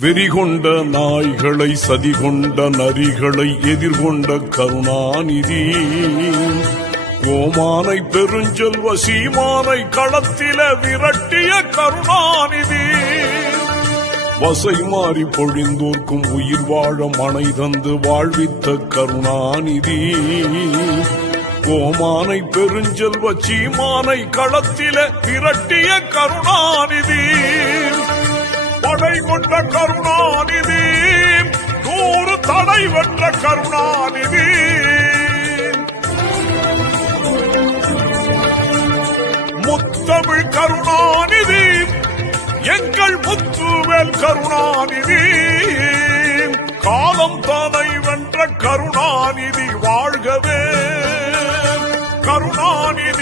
வெறிகொண்ட நாய்களை சதிகொண்ட நரிகளை எதிர்கொண்ட கருணாநிதி. கோமானை பெருஞ்செல்வ சீமானை களத்தில விரட்டிய கருணாநிதி. வசை மாறி பொழிந்தோர்க்கும் உயிர் வாழ மனை தந்து வாழ்வித்த கருணாநிதி. கோமானை பெருஞ்செல்வ சீமானை களத்தில விரட்டிய கருணாநிதி. கொண்ட கருணாநிதி. நூறு தடை வென்ற கருணாநிதி. முத்தமிழ் கருணாநிதி. எங்கள் முத்துவேல் கருணாநிதி. காலம் தடை வென்ற கருணாநிதி வாழ்கவே. கருணாநிதி